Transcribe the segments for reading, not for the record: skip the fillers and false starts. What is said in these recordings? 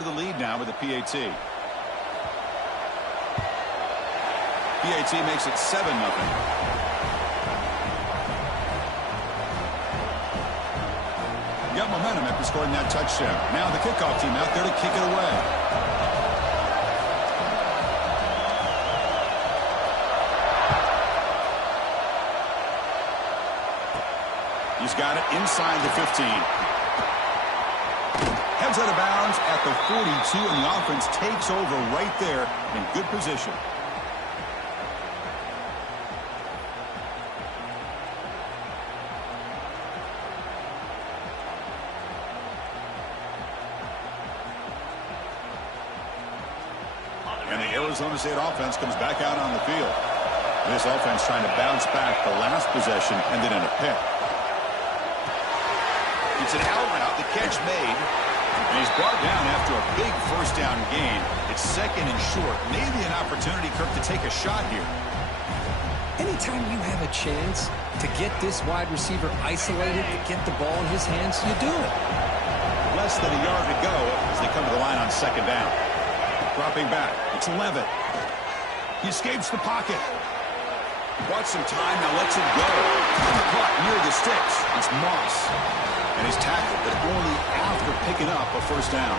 to the lead now with a PAT. PAT makes it 7-0. Got momentum after scoring that touchdown. Now the kickoff team out there to kick it away. He's got it inside the 15. Heads out of bounds at the 42, and the offense takes over right there in good position. And the Arizona State offense comes back out on the field. This offense trying to bounce back the last possession and then in a pick. It's an out route, the catch made, and he's brought down after a big first down gain. It's second and short. Maybe an opportunity, Kirk, to take a shot here. Anytime you have a chance to get this wide receiver isolated, to get the ball in his hands, you do it. Less than a yard to go as they come to the line on second down. Dropping back, it's Levitt. He escapes the pocket. Bought some time, now lets it go. Caught near the sticks. It's Moss. And he's tackled, but only after picking up a first down.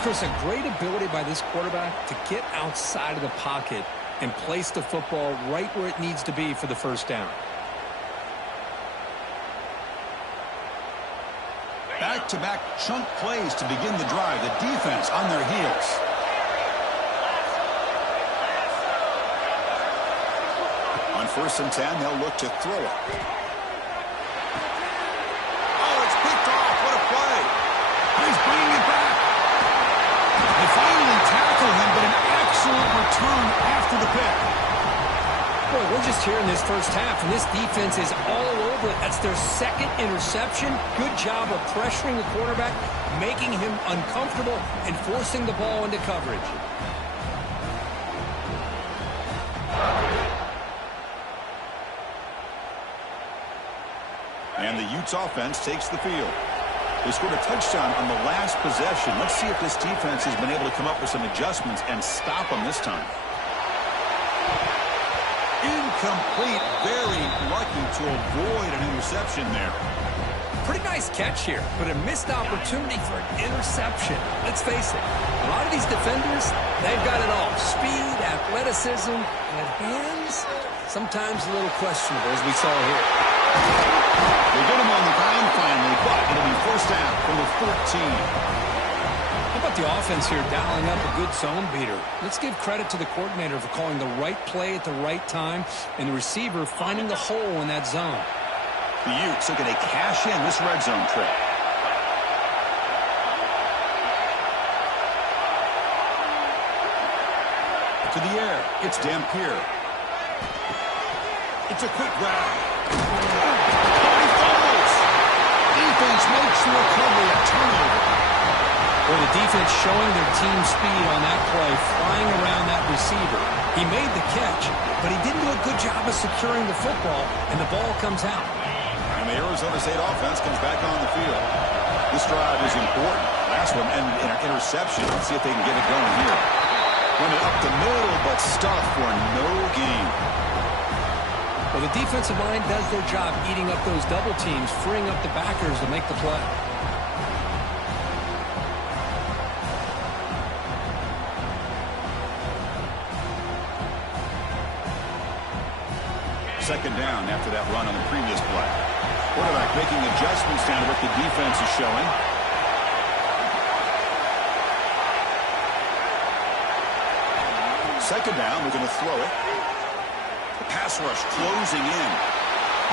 Chris, a great ability by this quarterback to get outside of the pocket and place the football right where it needs to be for the first down. Back-to-back chunk plays to begin the drive. The defense on their heels. On 1st and 10, they'll look to throw it. Oh, it's picked off. What a play. He's bringing it back. They finally tackle him, but an excellent return after the pick. Boy, we're just here in this first half, and this defense is all over it. That's their second interception. Good job of pressuring the quarterback, making him uncomfortable, and forcing the ball into coverage. And the Utes offense takes the field. They scored a touchdown on the last possession. Let's see if this defense has been able to come up with some adjustments and stop them this time. Incomplete. Very lucky to avoid an interception there. Pretty nice catch here, but a missed opportunity for an interception. Let's face it, a lot of these defenders, they've got it all. Speed, athleticism, and hands, sometimes a little questionable, as we saw here. They get him on the ground finally, but it'll be first down from the 14. How about the offense here dialing up a good zone beater? Let's give credit to the coordinator for calling the right play at the right time and the receiver finding the hole in that zone. The Utes looking to cash in this red zone trip. To the air, it's Dampier. It's a quick grab. Defense makes the recovery a turnover. Well, the defense showing their team speed on that play, flying around that receiver. He made the catch, but he didn't do a good job of securing the football, and the ball comes out. And the Arizona State offense comes back on the field. This drive is important. Last one ended in an interception. Let's see if they can get it going here. Run it up the middle, but stuffed for no gain. Well, the defensive line does their job eating up those double teams, freeing up the backers to make the play. Second down after that run on the previous play. Quarterback making adjustments down to what the defense is showing. Second down, we're going to throw it. The pass rush closing in.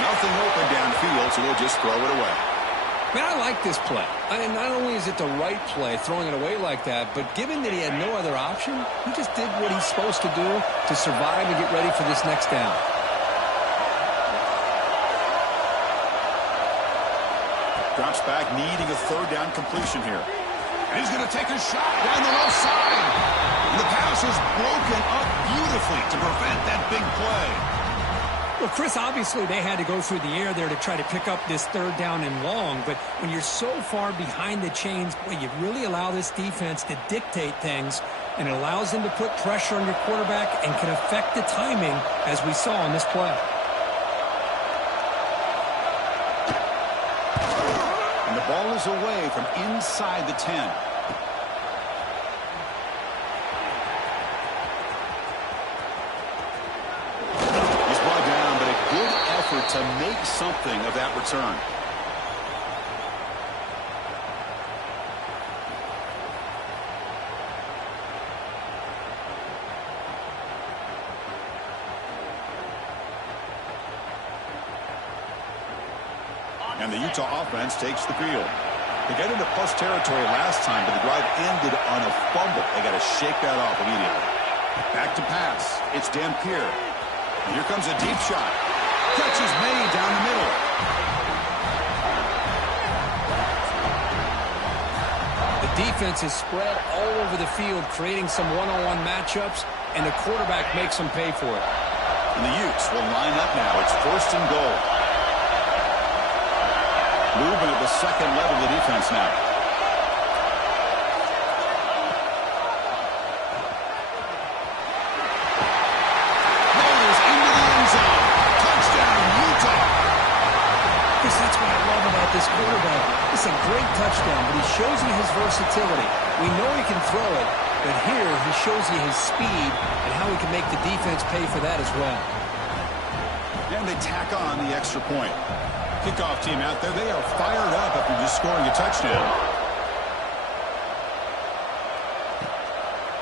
Nothing open downfield, so they'll just throw it away. Man, I like this play. And not only is it the right play, throwing it away like that, but given that he had no other option, he just did what he's supposed to do to survive and get ready for this next down. Drops back, needing a third down completion here. And he's going to take a shot down the left side. And the pass is broken up beautifully to prevent that big play. Well, Chris, obviously they had to go through the air there to try to pick up this third down and long, but when you're so far behind the chains, boy, you really allow this defense to dictate things, and it allows them to put pressure on your quarterback and can affect the timing, as we saw on this play. And the ball is away from inside the 10. To make something of that return. And the Utah offense takes the field. They got into plus territory last time, but the drive ended on a fumble. They got to shake that off immediately. Back to pass. It's Dampier. And here comes a deep shot. Catch is made down the middle. The defense is spread all over the field, creating some one-on-one matchups, and the quarterback makes them pay for it. And the Utes will line up now. It's 1st and goal. Movement at the second level of the defense now. This quarterback, it's a great touchdown, but he shows you his versatility. We know he can throw it, but here he shows you his speed and how he can make the defense pay for that as well. And they tack on the extra point. Kickoff team out there, they are fired up after just scoring a touchdown.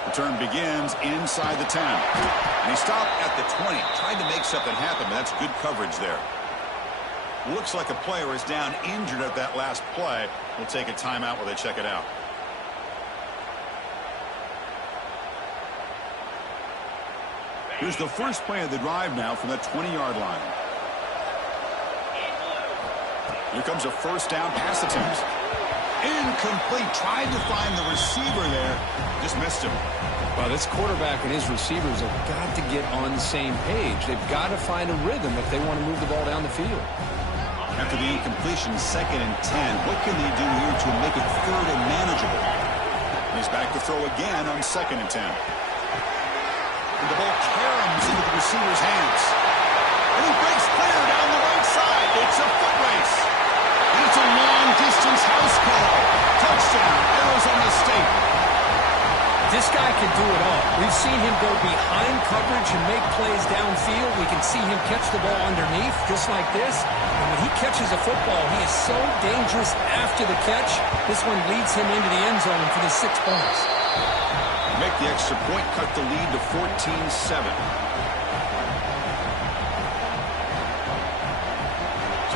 The turn begins inside the 10. And he stopped at the 20, tried to make something happen, but that's good coverage there. Looks like a player is down injured at that last play. We'll take a timeout while they check it out. Here's the first play of the drive now from the 20-yard line. Here comes a first down pass attempt. Incomplete. Tried to find the receiver there. Just missed him. Well, this quarterback and his receivers have got to get on the same page. They've got to find a rhythm if they want to move the ball down the field. After the incompletion, 2nd and 10. What can they do here to make it 3rd and manageable? He's back to throw again on 2nd and 10. And the ball caroms into the receiver's hands. And he breaks clear down the right side. It's a foot race. And it's a long-distance house call. Touchdown, Arizona State. This guy can do it all. We've seen him go behind coverage and make plays downfield. We can see him catch the ball underneath, just like this. And when he catches a football, he is so dangerous after the catch. This one leads him into the end zone for the 6 points. Make the extra point, cut the lead to 14-7.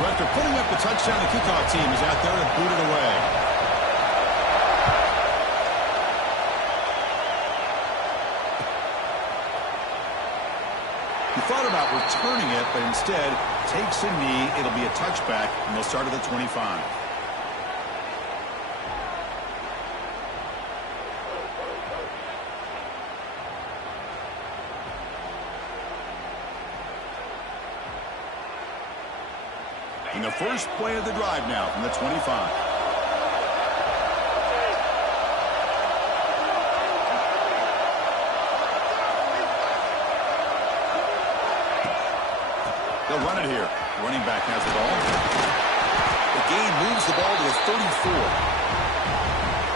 So after putting up the touchdown, the kickoff team is out there to boot it away. He thought about returning it, but instead takes a knee. It'll be a touchback, and they'll start at the 25. And the first play of the drive now from the 25. They'll run it here. Running back has the ball. The gain moves the ball to the 34.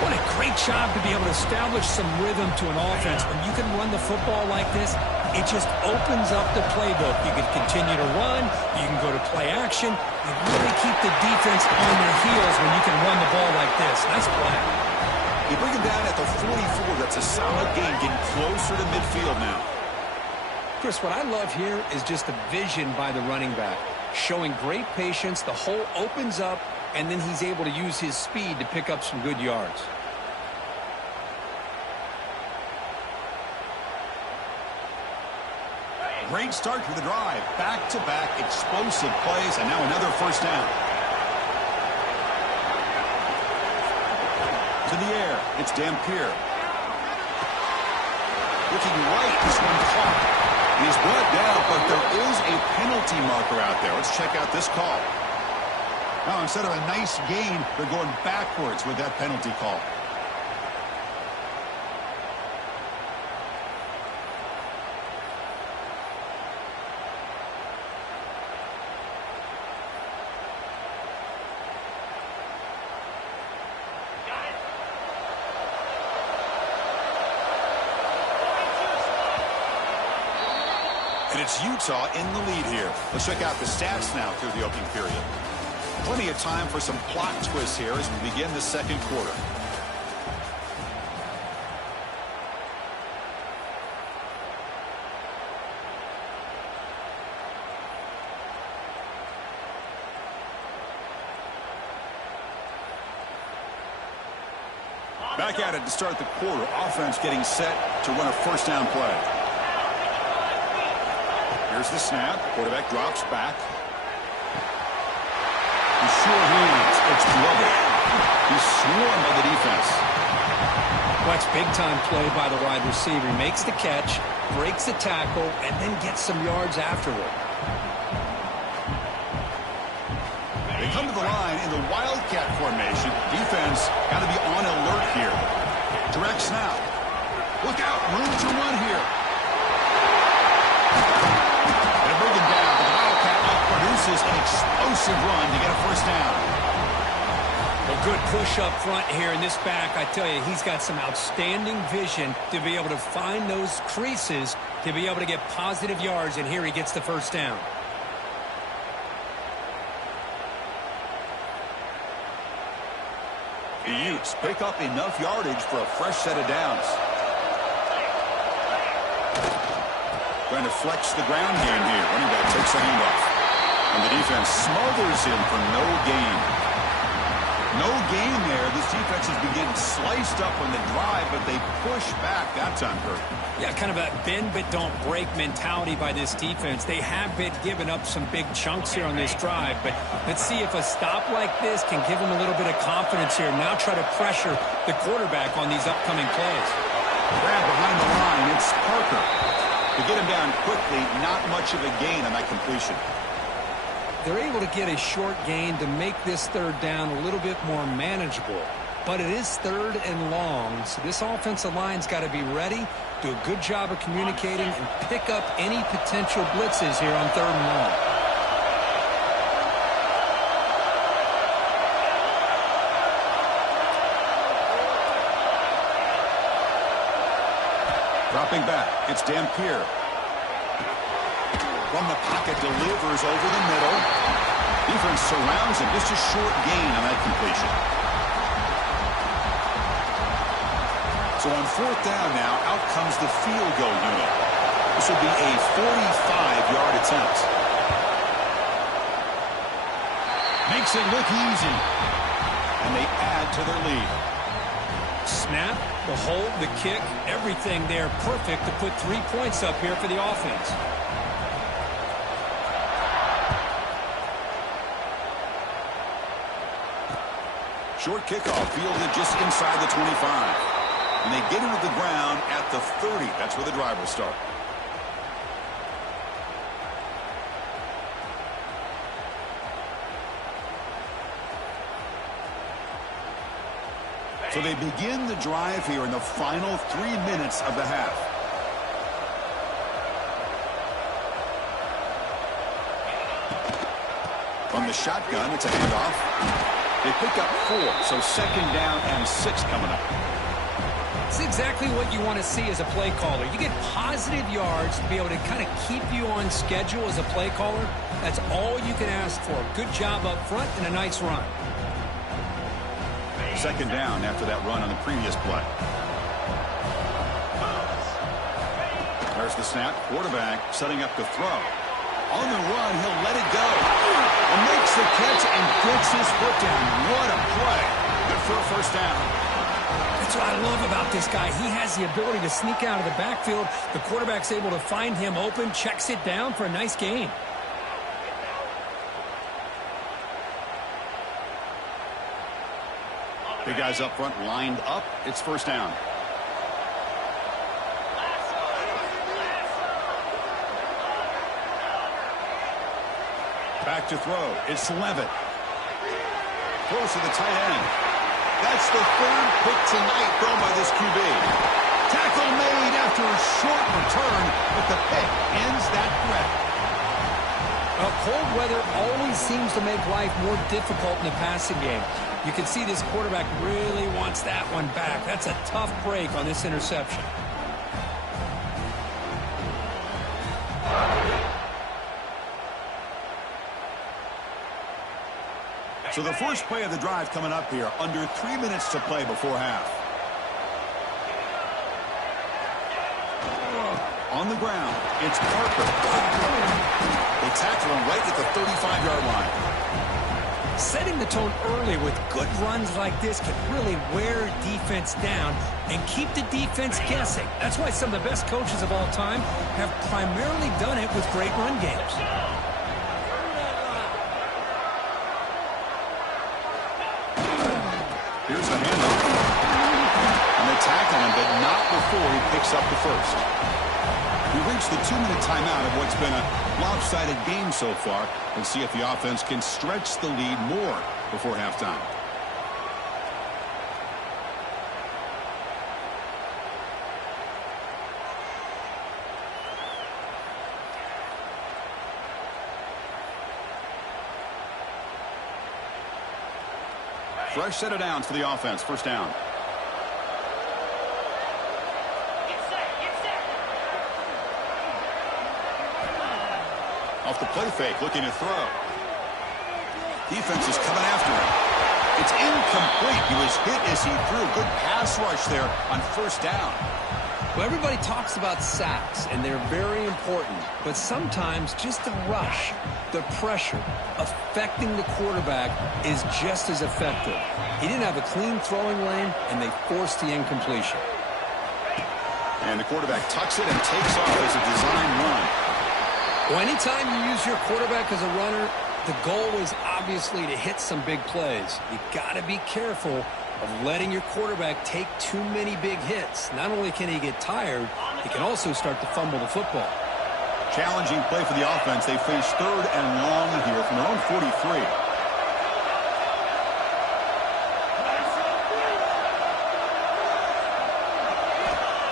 What a great job to be able to establish some rhythm to an offense. When you can run the football like this, it just opens up the playbook. You can continue to run. You can go to play action. You really keep the defense on their heels when you can run the ball like this. Nice play. You bring him down at the 44. That's a solid gain, getting closer to midfield now. Chris, what I love here is just the vision by the running back. Showing great patience, the hole opens up, and then he's able to use his speed to pick up some good yards. Great start to the drive. Back-to-back explosive plays, and now another first down. To the air, it's Dampier. Looking right, this one caught. He's brought down, but there is a penalty marker out there. Let's check out this call. Now, instead of a nice gain, they're going backwards with that penalty call. And it's Utah in the lead here. Let's check out the stats now through the opening period. Plenty of time for some plot twists here as we begin the second quarter. Back at it to start the quarter. Offense getting set to run a first down play. Here's the snap. Quarterback drops back. He's sure hands. It's Glover. He's swarmed by the defense. Well, that's big-time play by the wide receiver. He makes the catch, breaks the tackle, and then gets some yards afterward. They come to the line in the Wildcat formation. Defense got to be on alert here. Direct snap. Look out. Room to run here. They're moving down, but the Wildcat produces an explosive run to get a first down. A good push up front here in this back. I tell you, he's got some outstanding vision to be able to find those creases, to be able to get positive yards, and here he gets the first down. The Utes pick up enough yardage for a fresh set of downs. Trying to flex the ground game here. Running back takes the handoff. And the defense smothers him for no gain. No gain there. This defense has been getting sliced up on the drive, but they push back that time, Kurt. Yeah, kind of a bend but don't break mentality by this defense. They have been giving up some big chunks here on this drive, but let's see if a stop like this can give them a little bit of confidence here. Now try to pressure the quarterback on these upcoming plays. Grab behind the line. It's Parker. To get him down quickly, not much of a gain on that completion. They're able to get a short gain to make this third down a little bit more manageable. But it is third and long, so this offensive line's got to be ready, do a good job of communicating, and pick up any potential blitzes here on third and long. Dropping back, it's Dampier. From the pocket, delivers over the middle. Defense surrounds him. Just a short gain on that completion. So on fourth down now, out comes the field goal unit. This will be a 45-yard attempt. Makes it look easy. And they add to their lead. Snap, the hold, the kick, everything there perfect to put 3 points up here for the offense. Short kickoff fielded just inside the 25. And they get into the ground at the 30. That's where the drive will start. So they begin the drive here in the final 3 minutes of the half. From the shotgun, it's a handoff. They pick up 4, so second down and 6 coming up. It's exactly what you want to see as a play caller. You get positive yards to be able to kind of keep you on schedule as a play caller. That's all you can ask for. Good job up front and a nice run. Second down after that run on the previous play. There's the snap. Quarterback setting up to throw. On the run, he'll let it go. And makes the catch and gets his foot down. What a play. Good for a first down. That's what I love about this guy. He has the ability to sneak out of the backfield. The quarterback's able to find him open, checks it down for a nice gain. The guys up front lined up. It's first down. Back to throw. It's Levitt. Throws to the tight end. That's the third pick tonight thrown by this QB. Tackle made after a short return, but the pick ends that threat. Well, cold weather always seems to make life more difficult in the passing game. You can see this quarterback really wants that one back. That's a tough break on this interception. So the first play of the drive coming up here, under 3 minutes to play before half. On the ground, it's Parker. They tackle him right at the 35-yard line. Setting the tone early with good runs like this can really wear defense down and keep the defense guessing. That's why some of the best coaches of all time have primarily done it with great run games. Here's the handoff. And they tackle him, but not before he picks up the first. We reached the 2-minute timeout of what's been a lopsided game so far, and see if the offense can stretch the lead more before halftime. Fresh set of downs for the offense. First down. Off the play fake, looking to throw. Defense is coming after him. It's incomplete. He was hit as he threw. Good pass rush there on first down. Well, everybody talks about sacks, and they're very important. But sometimes just the rush, the pressure, affecting the quarterback is just as effective. He didn't have a clean throwing lane, and they forced the incompletion. And the quarterback tucks it and takes off as a design run. Well, anytime you use your quarterback as a runner, the goal is obviously to hit some big plays. You got to be careful of letting your quarterback take too many big hits. Not only can he get tired, he can also start to fumble the football. Challenging play for the offense. They face third and long here from their own 43.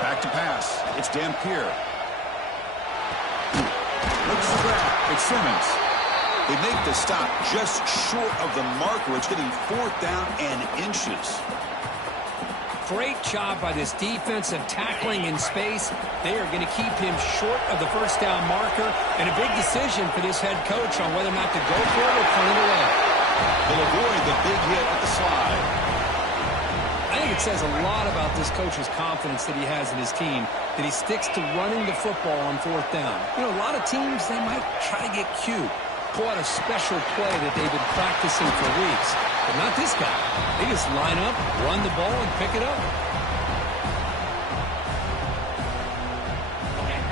Back to pass. It's Dampier. Looks the grab. It's Simmons. They make the stop just short of the marker. It's getting fourth down and inches. Great job by this defensive tackling in space. They are going to keep him short of the first down marker, and a big decision for this head coach on whether or not to go for it or punt it away. They'll avoid the big hit at the slide. I think it says a lot about this coach's confidence that he has in his team, that he sticks to running the football on fourth down. You know, a lot of teams, they might try to get cute, pull out a special play that they've been practicing for weeks. But not this guy. They just line up, run the ball, and pick it up.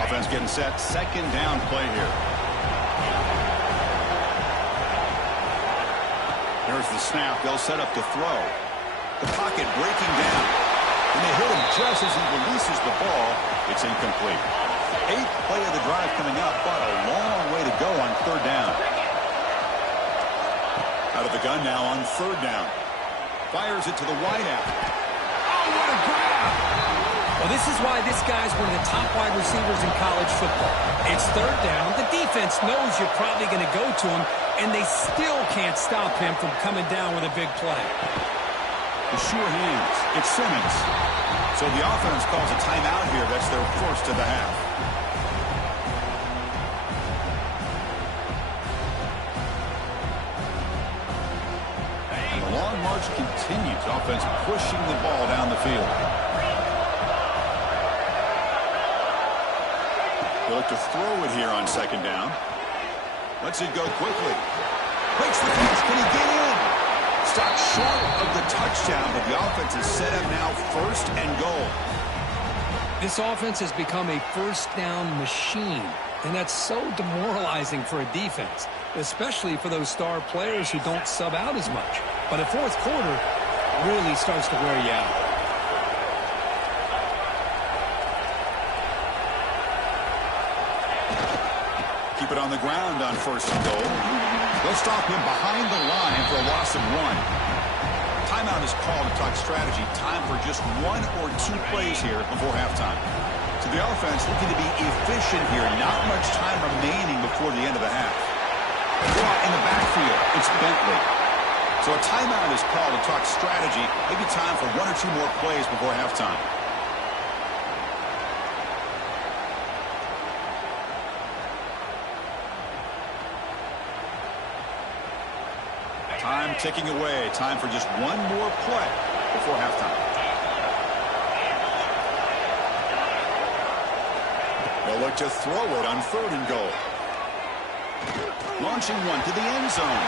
Offense getting set. Second down play here. There's the snap. They'll set up to throw. The pocket breaking down. And they hit him just as he releases the ball. It's incomplete. Eighth play of the drive coming up, but a long way to go on third down. Out of the gun now on third down. Fires it to the wideout. Oh, what a grab! Well, this is why this guy's one of the top wide receivers in college football. It's third down. The defense knows you're probably going to go to him, and they still can't stop him from coming down with a big play. The sure hands. It's Simmons. So the offense calls a timeout here. That's their first of the half. And the long march continues. Offense pushing the ball down the field. They look to throw it here on second down. Lets it go quickly. Breaks the catch. Can he get in? Stopped short of the touchdown, but the offense is set up now first and goal. This offense has become a first down machine, and that's so demoralizing for a defense, especially for those star players who don't sub out as much. But a fourth quarter really starts to wear you out. keep it on the ground on 1st and goal. They'll stop him behind the line for a loss of 1. Timeout is called to talk strategy. Time for just 1 or 2 plays here before halftime. So the offense looking to be efficient here. Not much time remaining before the end of the half. In the backfield, it's Bentley. So a timeout is called to talk strategy. Maybe time for 1 or 2 more plays before halftime. Time ticking away. Time for just 1 more play before halftime. They'll look to throw it on 3rd and goal. Launching one to the end zone.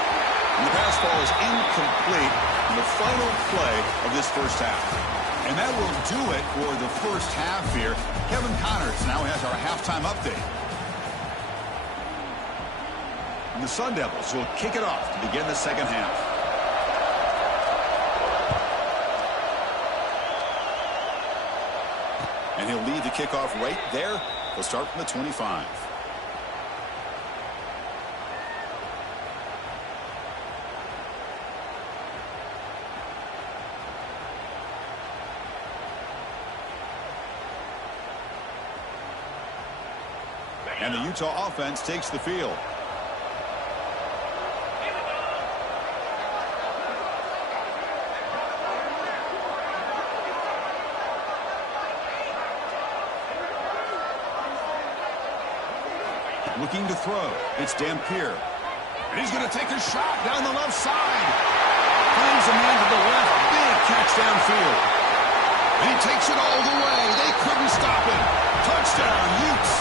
And the pass ball is incomplete in the final play of this first half. And that will do it for the first half here. Kevin Connors now has our halftime update. And the Sun Devils will kick it off to begin the second half. And he'll lead the kickoff right there. He'll start from the 25. And the Utah offense takes the field. Looking to throw. It's Dampier. And he's going to take a shot down the left side. Finds a man to the left. Big catch downfield. And he takes it all the way. They couldn't stop him. Touchdown, Utes.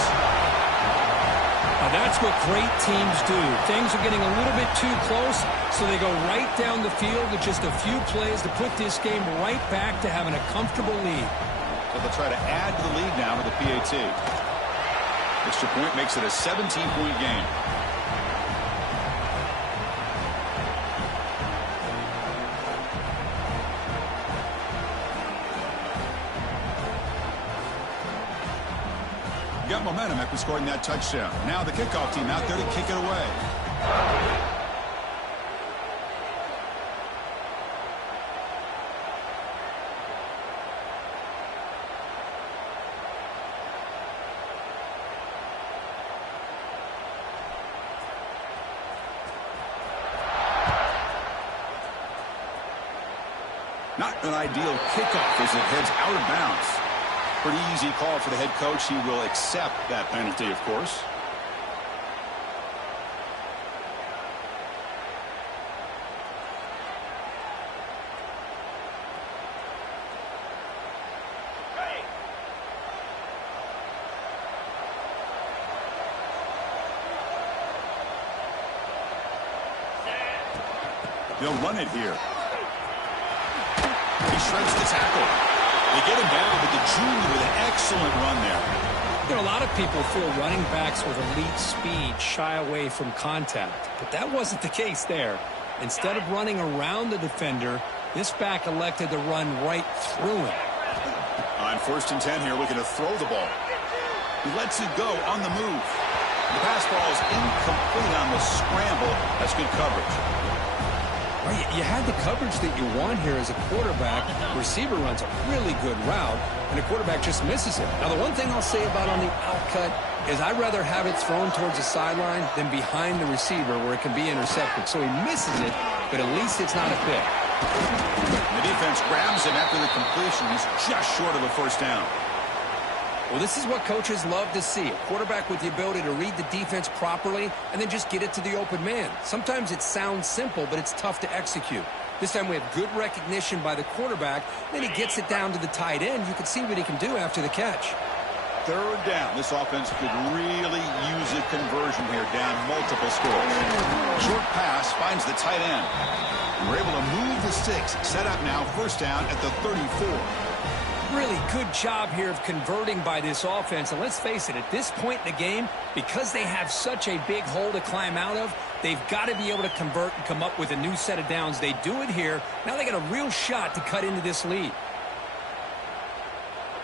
Now that's what great teams do. Things are getting a little bit too close, so they go right down the field with just a few plays to put this game right back to having a comfortable lead. So they'll try to add to the lead now with the PAT. Extra point makes it a 17-point game. Got momentum after scoring that touchdown. Now the kickoff team out there to kick it away. Not an ideal kickoff as it heads out of bounds. Pretty easy call for the head coach. He will accept that penalty, of course. They'll run it here. He shrinks the tackle. They get him down, but the junior with an excellent run there. You know, a lot of people feel running backs with elite speed shy away from contact, but that wasn't the case there. Instead of running around the defender, this back elected to run right through him. On 1st and 10 here, looking to throw the ball. He lets it go on the move. The pass ball is incomplete on the scramble. That's good coverage. Right, you had the coverage that you want here as a quarterback. Receiver runs a really good route, and the quarterback just misses it. Now, the one thing I'll say about on the outcut is I'd rather have it thrown towards the sideline than behind the receiver where it can be intercepted. So he misses it, but at least it's not a pick. The defense grabs him after the completion. He's just short of a first down. Well, this is what coaches love to see. A quarterback with the ability to read the defense properly and then just get it to the open man. Sometimes it sounds simple, but it's tough to execute. This time we have good recognition by the quarterback. Then he gets it down to the tight end. You can see what he can do after the catch. 3rd down. This offense could really use a conversion here, down multiple scores. Short pass finds the tight end. And we're able to move the sticks. Set up now, 1st down at the 34. Really good job here of converting by this offense. And let's face it, at this point in the game, because they have such a big hole to climb out of, they've got to be able to convert and come up with a new set of downs. They do it here. Now they got a real shot to cut into this lead.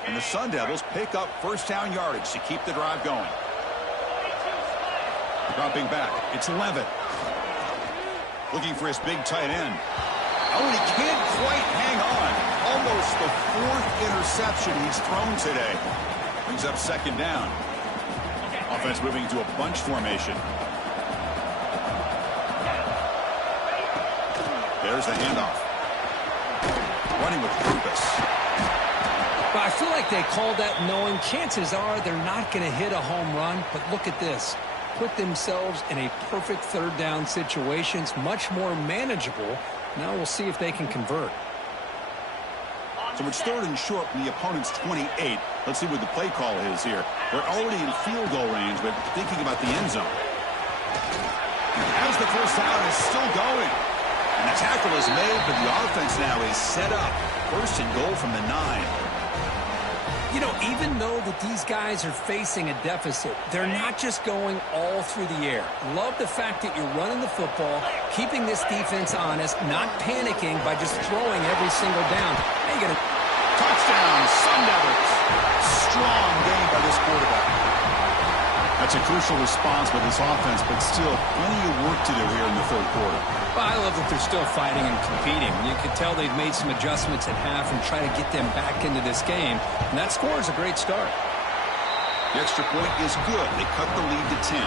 And the Sun Devils pick up 1st down yardage to keep the drive going. Dropping back. It's Levitt. Looking for his big tight end. Oh, and he can't quite hang on. Almost the 4th interception he's thrown today. Brings up 2nd down. Offense moving into a bunch formation. There's the handoff. Running with purpose. But I feel like they called that knowing chances are they're not going to hit a home run. But look at this. Put themselves in a perfect 3rd down situation. It's much more manageable. Now we'll see if they can convert. So it's 3rd and short from the opponent's 28. Let's see what the play call is here. They're already in field goal range, but thinking about the end zone. As the first down is still going. And the tackle is made, but the offense now is set up. 1st and goal from the 9. You know, even though that these guys are facing a deficit, they're not just going all through the air. Love the fact that you're running the football, keeping this defense honest, not panicking by just throwing every single down. Hey, you got a touchdown, Sun Devils. Strong game by this quarterback. That's a crucial response by this offense, but still plenty of work to do here in the 3rd quarter. Well, I love that they're still fighting and competing. You can tell they've made some adjustments at half and try to get them back into this game. And that score is a great start. The extra point is good. They cut the lead to 10,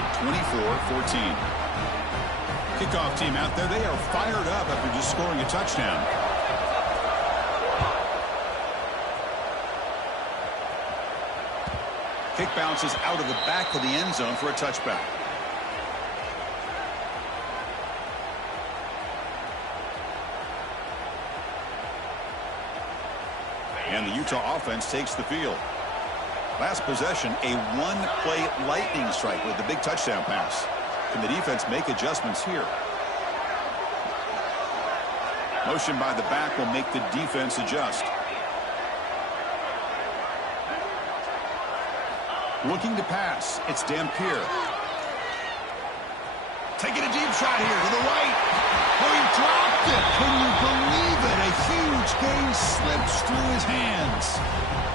24-14. Kickoff team out there. They are fired up after just scoring a touchdown. Kick bounces out of the back of the end zone for a touchback. And the Utah offense takes the field. Last possession, a 1-play lightning strike with the big touchdown pass. Can the defense make adjustments here? Motion by the back will make the defense adjust. Looking to pass. It's Dampier. Taking a deep shot here to the right. Oh, he dropped it. Can you believe it? A huge gain slips through his hands.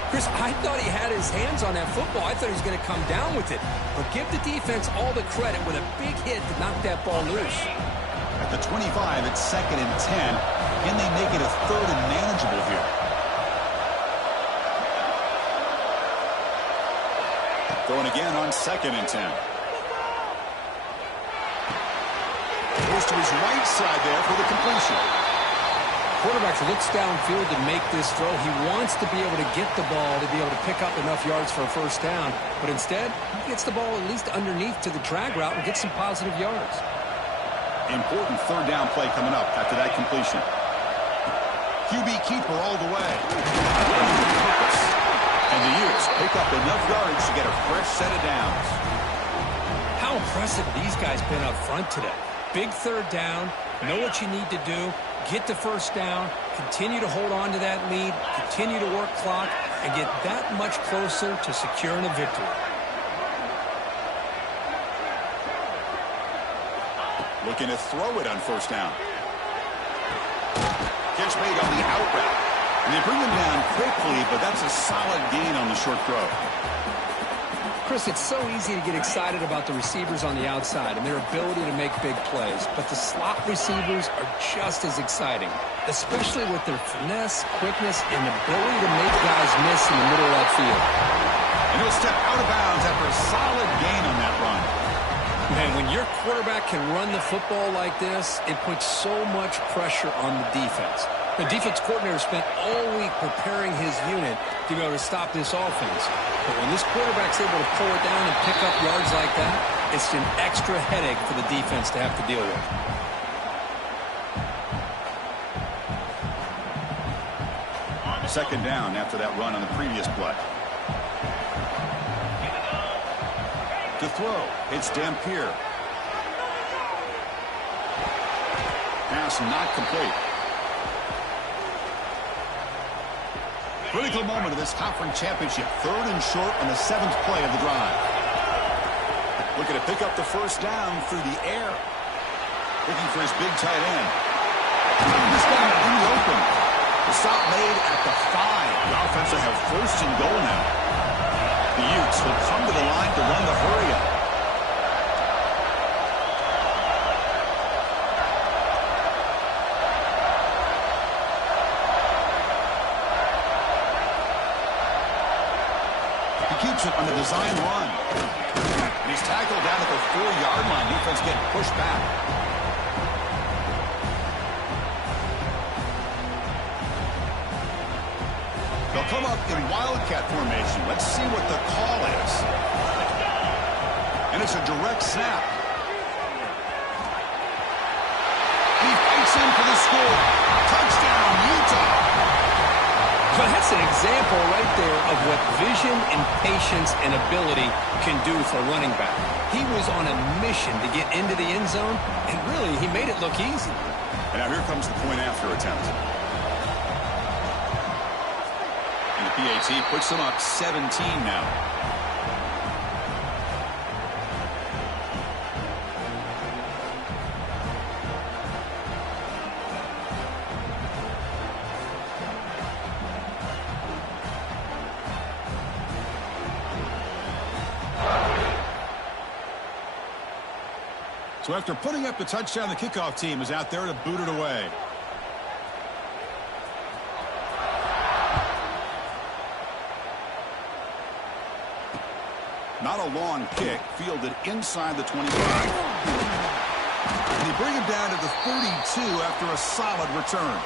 Chris, I thought he had his hands on that football. I thought he was going to come down with it. But give the defense all the credit with a big hit to knock that ball loose. At the 25, it's 2nd and 10. Can they make it a 3rd and manageable here? Throwing again on 2nd and 10. Goes to his right side there for the completion. Quarterback looks downfield to make this throw. He wants to be able to get the ball to be able to pick up enough yards for a 1st down. But instead, he gets the ball at least underneath to the drag route and gets some positive yards. Important 3rd down play coming up after that completion. QB keeper all the way. And the Utes pick up enough yards to get a fresh set of downs. How impressive these guys been up front today. Big 3rd down, know what you need to do, get the 1st down, continue to hold on to that lead, continue to work clock, and get that much closer to securing a victory. Looking to throw it on 1st down. Catch made on the out route. And they bring him down quickly, but that's a solid gain on the short throw. Chris, it's so easy to get excited about the receivers on the outside and their ability to make big plays, but the slot receivers are just as exciting, especially with their finesse, quickness, and ability to make guys miss in the middle of that field. And he'll step out of bounds after a solid gain on that run. Man, when your quarterback can run the football like this, it puts so much pressure on the defense. The defense coordinator spent all week preparing his unit to be able to stop this offense. But when this quarterback's able to pull it down and pick up yards like that, it's an extra headache for the defense to have to deal with. Second down after that run on the previous play. To throw, it's Dampier. Pass not complete. Critical moment of this conference championship. 3rd and short on the 7th play of the drive. Looking to pick up the 1st down through the air. Looking for his big tight end. This guy in the open. The stop made at the 5. The offense will have 1st and goal now. The Utes will come to the line to run the hurry up. He keeps it on the design run. And he's tackled down at the 4-yard line. Defense getting pushed back. They'll come up in wildcat formation. Let's see what the call is. And it's a direct snap. He fights in for the score. Touchdown, Utah. Well, that's an example right there of what vision and patience and ability can do for running back. He was on a mission to get into the end zone, and really, he made it look easy. And now here comes the point after attempt. And the PAT puts them up 17 now. So after putting up the touchdown, the kickoff team is out there to boot it away. Not a long kick, fielded inside the 25. And they bring him down to the 32 after a solid return.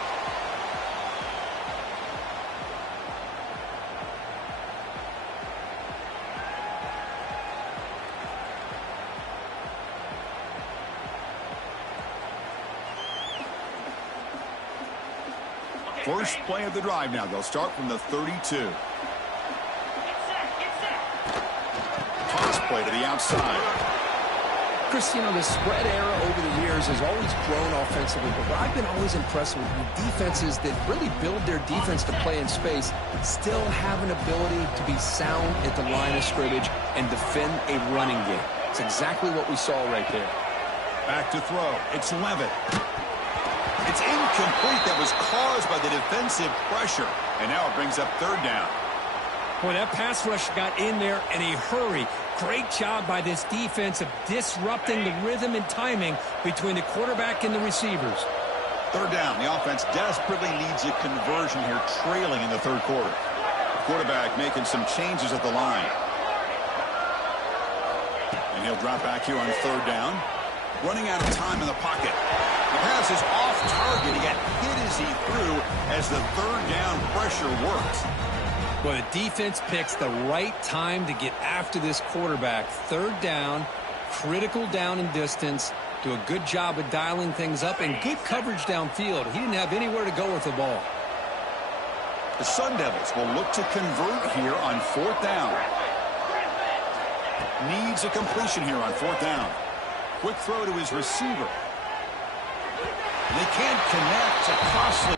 First play of the drive now. They'll start from the 32. Toss play to the outside. Chris, you know, the spread era over the years has always grown offensively, but what I've been always impressed with defenses that really build their defense to play in space still have an ability to be sound at the line of scrimmage and defend a running game. It's exactly what we saw right there. Back to throw. It's Levitt. It's incomplete. That was caused by the defensive pressure. And now it brings up third down. Boy, that pass rush got in there in a hurry. Great job by this defense of disrupting the rhythm and timing between the quarterback and the receivers. Third down. The offense desperately needs a conversion here, trailing in the third quarter. The quarterback making some changes at the line. And he'll drop back here on third down. Running out of time in the pocket. The pass is off target. He got hit as he threw as the third down pressure works. Well, the defense picks the right time to get after this quarterback. Third down, critical down and distance. Do a good job of dialing things up and good coverage downfield. He didn't have anywhere to go with the ball. The Sun Devils will look to convert here on fourth down. Needs a completion here on fourth down. Quick throw to his receiver. They can't connect. A costly